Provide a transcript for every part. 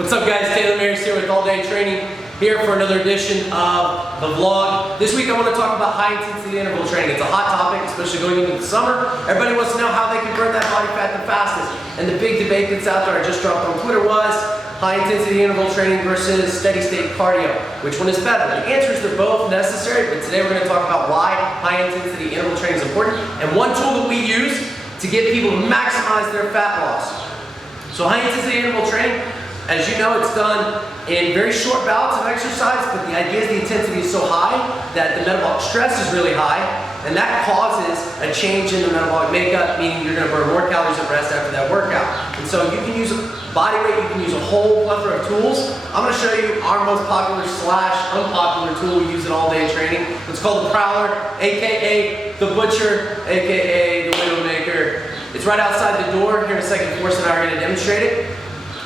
What's up guys, Taylor Maris here with All Day Training, here for another edition of the vlog. This week I want to talk about high intensity interval training. It's a hot topic, especially going into the summer. Everybody wants to know how they can burn that body fat the fastest. And the big debate that's out there I just dropped on Twitter was high intensity interval training versus steady state cardio. Which one is better? The answer is they're both necessary, but today we're going to talk about why high intensity interval training is important and one tool that we use to get people to maximize their fat loss. So high intensity interval training, as you know, it's done in very short bouts of exercise, but the idea is the intensity is so high that the metabolic stress is really high, and that causes a change in the metabolic makeup, meaning you're going to burn more calories at rest after that workout. And so you can use body weight, you can use a whole plethora of tools. I'm going to show you our most popular / unpopular tool we use in all day training. It's called the Prowler, aka the Butcher, aka the Widowmaker. It's right outside the door. Here in a second, Forrest and I are going to demonstrate it.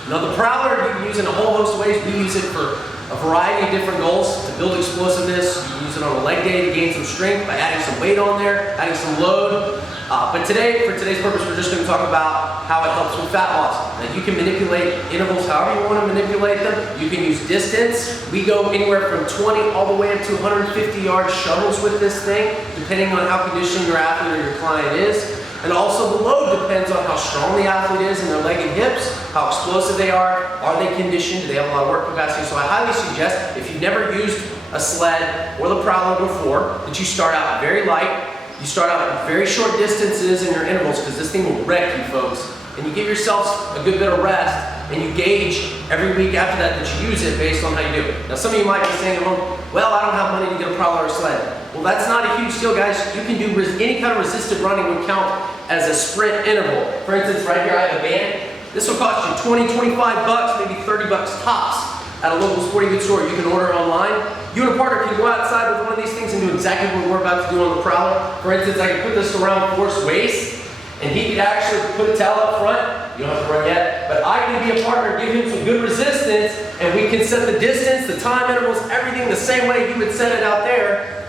Now the Prowler you can use in a whole host of ways. We use it for a variety of different goals. To build explosiveness, you can use it on a leg day to gain some strength by adding some weight on there, adding some load. But today, for today's purpose, we're just going to talk about how it helps with fat loss. Now you can manipulate intervals however you want to manipulate them. You can use distance. We go anywhere from 20 all the way up to 150-yard shuttles with this thing, depending on how conditioned your athlete or your client is. And also the load depends on how strong the athlete is in their leg and hips, how explosive they are they conditioned, do they have a lot of work capacity. So I highly suggest, if you've never used a sled or the Prowler before, that you start out very light, you start out at very short distances in your intervals, because this thing will wreck you folks. And you give yourselves a good bit of rest, and you gauge every week after that you use it based on how you do it. Now some of you might be saying, well, I don't have money to get a Prowler or sled. Well, that's not a huge deal, guys. You can do any kind of resisted running would count as a sprint interval. For instance, right here I have a band. This will cost you 20, 25 bucks, maybe 30 bucks tops at a local sporting goods store. You can order online. You and a partner can go outside with one of these things and do exactly what we're about to do on the Prowler. For instance, I can put this around Forrest's waist, and he could actually put a towel up front. You don't have to run yet, but I can be a partner, give him some good resistance, and we can set the distance, the time intervals, everything the same way you would set it out there,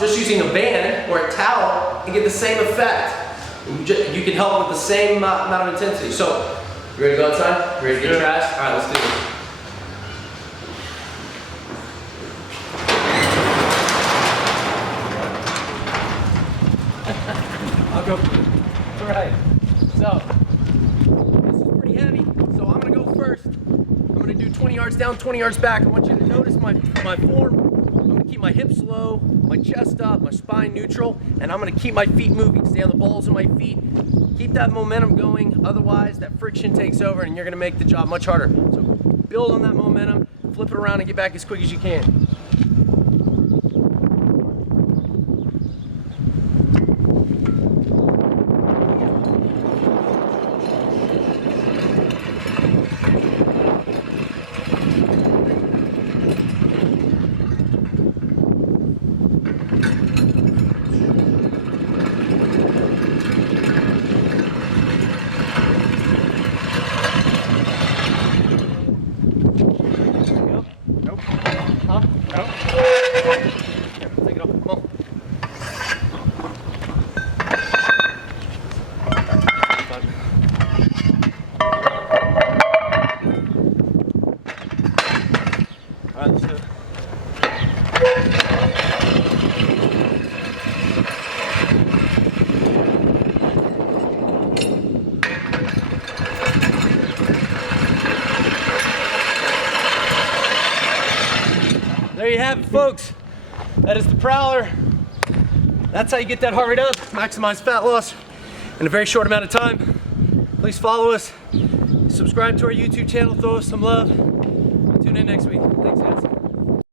just using a band or a towel, and get the same effect. You can help with the same amount of intensity. So, you ready to go outside? Ready to get trashed? All right, let's do it. I'll go. All right. So, this is pretty heavy. So I'm gonna go first. I'm gonna do 20 yards down, 20 yards back. I want you to notice my form. I'm gonna keep my hips low, my chest up, my spine neutral, and I'm gonna keep my feet moving. Stay on the balls of my feet. Keep that momentum going. Otherwise, that friction takes over, and you're gonna make the job much harder. So build on that momentum, flip it around, and get back as quick as you can. Take it off. Come on. All right, let's do it. There you have it, folks. That is the Prowler. That's how you get that heart rate up, maximize fat loss in a very short amount of time. Please follow us, subscribe to our YouTube channel, throw us some love. Tune in next week. Thanks, guys.